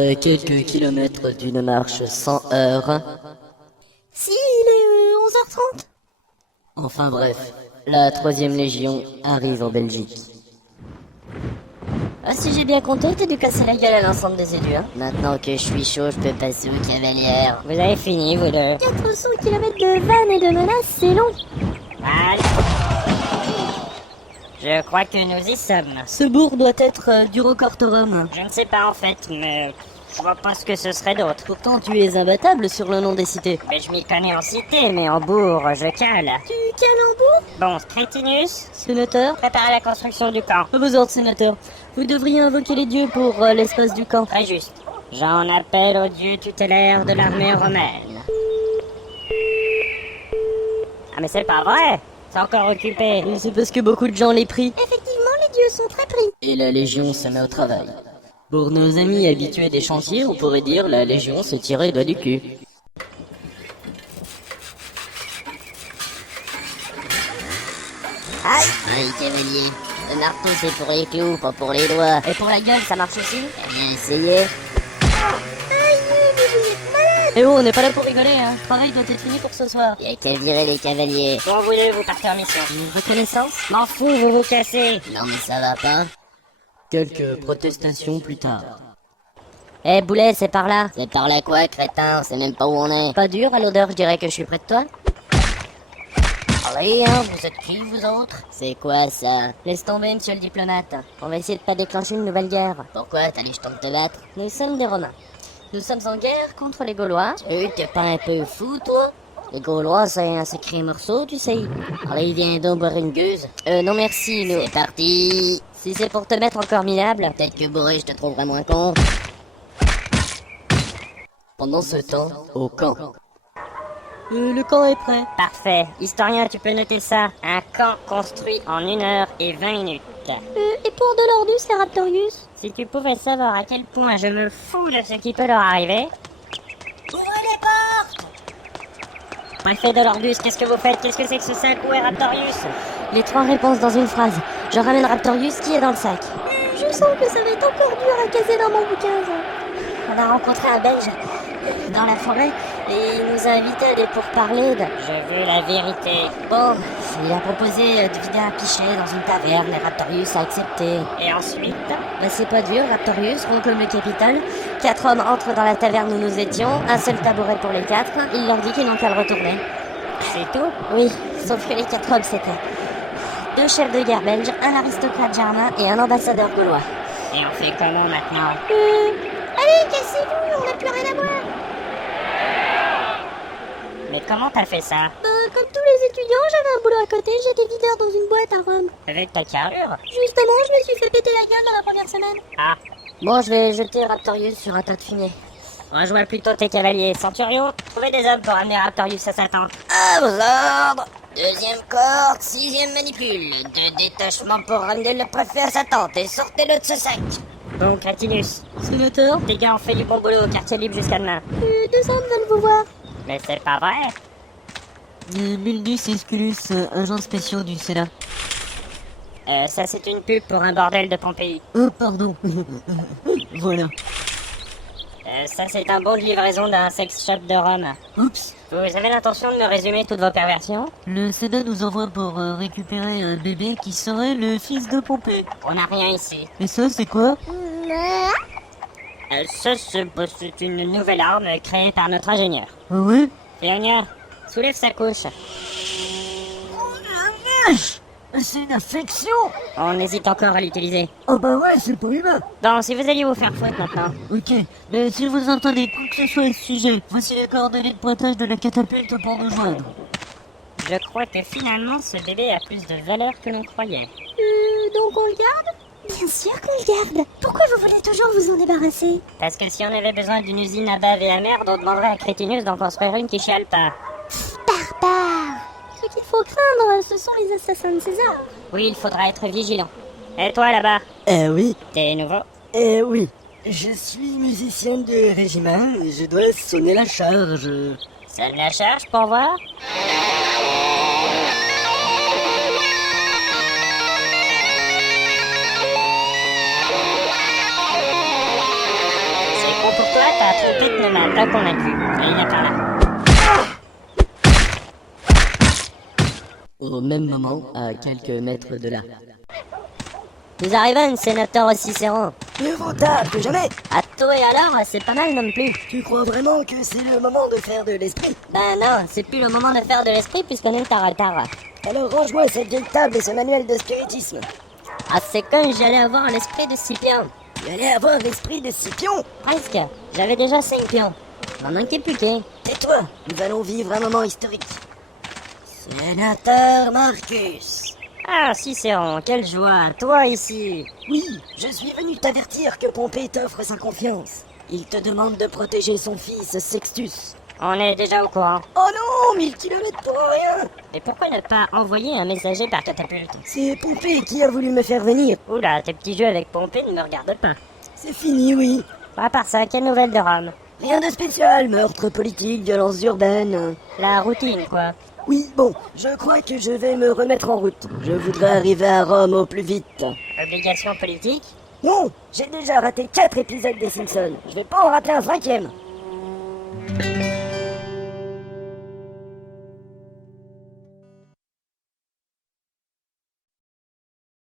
Après quelques kilomètres d'une marche sans heurts... Si, il est 11h30. Enfin bref, la 3e Légion arrive en Belgique. Ah, si j'ai bien compté, t'as dû casser la gueule à l'ensemble des élus, hein. Maintenant que je suis chaud, je peux passer aux cavalières. Vous avez fini, vous deux. 400 km de vannes et de menaces, c'est long. Voilà. Je crois que nous y sommes. Ce bourg doit être du Rocortorum. Je ne sais pas en fait, mais je vois pas ce que ce serait d'autre. Pourtant, tu es imbattable sur le nom des cités. Mais je m'y connais en cité, mais en bourg, je cale. Tu cales en bourg? Bon, Crétinus, Sénateur? préparez la construction du camp. À vos ordres, sénateur. Vous devriez invoquer les dieux pour l'espace du camp. Très juste. J'en appelle au dieu tutélaire de l'armée romaine. Ah mais c'est pas vrai. C'est encore occupé. Et c'est parce que beaucoup de gens les prient. Effectivement, les dieux sont très pris. Et la Légion se met au travail. Pour nos amis habitués des chantiers, on pourrait dire la Légion se tirait les doigts du cul. Aïe, cavalier. Le marteau c'est pour les clous, pas pour les doigts. et pour la gueule, ça marche aussi? Eh bien, essayez. Eh oh, on n'est pas là pour rigoler, hein. Le travail doit être fini pour ce soir. Y'a qu'à virer les cavaliers. Bon, vous deux, vous partez en mission. Une reconnaissance? M'en fous, vous vous cassez. Non mais ça va pas. Quelques protestations plus tard. Eh, Boulet, c'est par là. C'est par là quoi, crétin? On sait même pas où on est. Pas dur, à l'odeur, je dirais que je suis près de toi. Allez, hein, vous êtes qui, vous autres? C'est quoi, ça? Laisse tomber, monsieur le diplomate. On va essayer de pas déclencher une nouvelle guerre. Pourquoi? T'as les jetons de te battre? Nous sommes des Romains. Nous sommes en guerre contre les Gaulois. T'es pas un peu fou, toi? Les Gaulois, c'est un sacré morceau, tu sais. Allez, viens donc boire une gueuse. Non merci, nous. C'est parti. Si c'est pour te mettre encore minable. Peut-être que bourré, je te trouverai moins con. Pendant ce temps, au camp. Le camp est prêt. Parfait. Historien, tu peux noter ça. Un camp construit en 1h20 minutes. Et pour de l'ordus et Raptorius? Si tu pouvais savoir à quel point je me fous de ce qui peut leur arriver. Ouvrez les portes! Préfet de l'Ordus, qu'est-ce que vous faites? Qu'est-ce que c'est que ce sac? Où est Raptorius? Les 3 réponses dans une phrase. Je ramène Raptorius qui est dans le sac. Je sens que ça va être encore dur à caser dans mon bouquin, ça. On a rencontré un Belge dans la forêt et il nous a invités à aller pour parler de... Je veux la vérité. Bon, il a proposé de vider un pichet dans une taverne et Raptorius a accepté. Et ensuite? Bah c'est pas dur, Raptorius rond comme le capital. 4 hommes entrent dans la taverne où nous étions, un seul tabouret pour les 4. Il leur dit qu'ils n'ont qu'à le retourner. C'est tout? Oui, sauf que les 4 hommes c'était 2 chefs de guerre belges, un aristocrate germain et un ambassadeur gaulois. Et on fait comment maintenant? Allez, cassez-vous, on n'a plus rien à boire. Mais comment t'as fait ça? Comme tous les étudiants, j'avais un boulot à côté, j'étais videur dans une boîte à Rome. Avec ta carrure? Justement, je me suis fait péter la gueule dans la première semaine. Ah. Bon, je vais jeter Raptorius sur un tas de fumier. Rejoins plutôt tes cavaliers. Centurion, trouvez des hommes pour amener Raptorius à sa tente. À vos ordres. 2e cohorte, 6e manipule. 2 détachements pour ramener le préfet à sa tente et sortez-le de ce sac. Bon, Crétinus, Sénateur, les gars ont fait du bon boulot au quartier libre jusqu'à demain. 2 hommes veulent vous voir. Mais c'est pas vrai. Mundus Esculus, agent spécial du Sénat. Ça c'est une pub pour un bordel de Pompéi. Oh, pardon. Voilà. Ça c'est un bon de livraison d'un sex shop de Rome. Oups. Vous avez l'intention de me résumer toutes vos perversions? Le Sénat nous envoie pour récupérer un bébé qui serait le fils de Pompée. On n'a rien ici. Et ça, c'est quoi? Ça c'est une nouvelle arme créée par notre ingénieur. Ah ouais? Léonia, soulève sa couche. C'est une infection! On hésite encore à l'utiliser. Oh bah ouais, c'est pas humain! Bon, si vous alliez vous faire foutre maintenant. Ok, mais si vous entendez quoi que ce soit à ce sujet, voici les coordonnées de pointage de la catapulte pour nous joindre. Je crois que finalement ce bébé a plus de valeur que l'on croyait. Donc on le garde? Bien sûr qu'on le garde! Pourquoi vous voulez toujours vous en débarrasser? Parce que si on avait besoin d'une usine à bave et à merde, on demanderait à Crétinus d'en construire une qui chiale pas. Barbare! Ce qu'il faut craindre, ce sont les assassins de César. Oui, il faudra être vigilant. Et toi là-bas, Oui, t'es nouveau? oui. Je suis musicien de régiment et je dois sonner la charge. Sonne la charge pour voir? t'as convaincu. Et il est par là. Au même moment, à quelques mètres de là. Nous arrivons, sénateur Cicéron. Mieux vaut tard que jamais. À toi et alors, c'est pas mal non plus. Tu crois vraiment que c'est le moment de faire de l'esprit? Ben non, c'est plus le moment de faire de l'esprit puisqu'on est en retard. Alors range-moi cette vieille table et ce manuel de spiritisme. Ah, c'est quand j'allais avoir l'esprit de Scipion. Tu allais avoir l'esprit de Scipion. Presque. J'avais déjà 5 pions. M'en manquait plus qu'un. Tais-toi, nous allons vivre un moment historique. Sénateur Marcus. Ah, Cicéron, quelle joie, toi ici. Oui, je suis venu t'avertir que Pompée t'offre sa confiance. Il te demande de protéger son fils Sextus. On est déjà au courant. Oh non, 1000 kilomètres pour rien. Et pourquoi ne pas envoyer un messager par catapulte? C'est Pompée qui a voulu me faire venir. Oula, tes petits jeux avec Pompée ne me regardent pas. C'est fini, oui. À part ça, quelle nouvelle de Rome? Rien de spécial, meurtre politique, violence urbaine. La routine, quoi. Oui, bon, je crois que je vais me remettre en route. Je voudrais arriver à Rome au plus vite. Obligation politique? Non, j'ai déjà raté 4 épisodes des Simpsons. Je vais pas en rater un 5e.